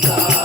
God.